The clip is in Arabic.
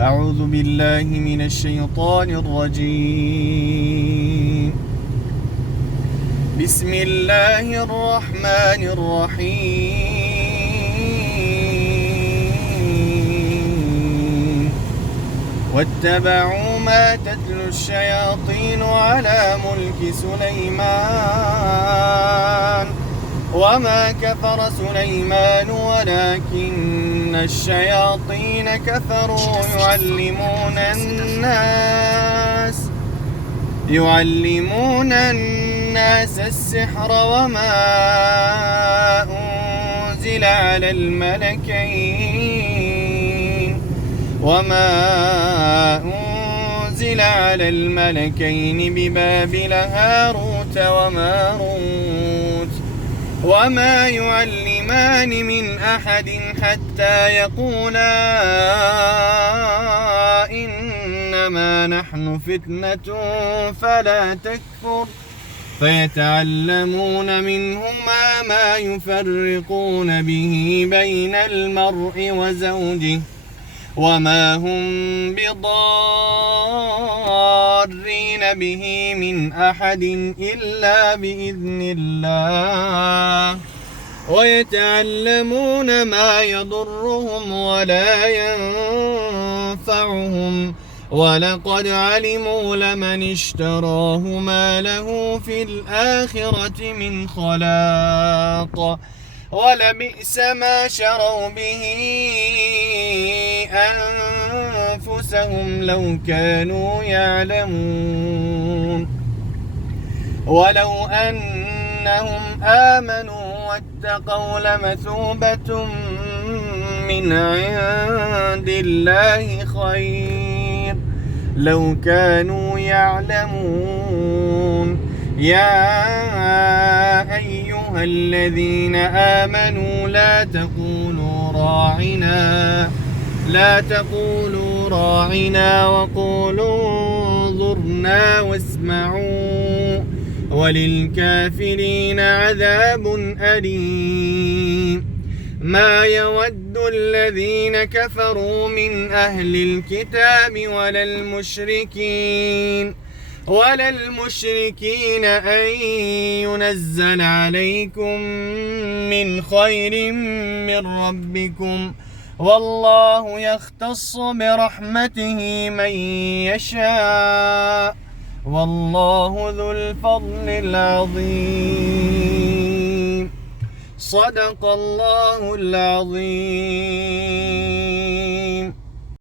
أعوذ بالله من الشيطان الرجيم. بسم الله الرحمن الرحيم. واتبعوا ما تتلو الشياطين على ملك سليمان وما كفر سليمان ولكن الشياطين كفروا يعلمون الناس السحر وما أنزل على الملكين ببابل هاروت وماروت وما يعلمان من أحد حتى يقولا إنما نحن فتنة فلا تكفر فيتعلمون منهما ما يفرقون به بين المرء وزوجه وما هم بضارين به من أحد إلا بإذن الله ويتعلمون ما يضرهم ولا ينفعهم ولقد علموا لمن اشتراه ما له في الآخرة من خلاق ولبئس ما شروا به أنفسهم لو كانوا يعلمون ولو أنهم آمنوا واتقوا لمثوبة من عند الله خير لو كانوا يعلمون. يا أيها الذين آمنوا لا تقولوا راعنا وقولوا انظرنا واسمعوا وللكافرين عذاب أليم. ما يود الذين كفروا من أهل الكتاب ولا المشركين أن ينزل عليكم من خير من ربكم والله يختص برحمته من يشاء والله ذو الفضل العظيم. صدق الله العظيم.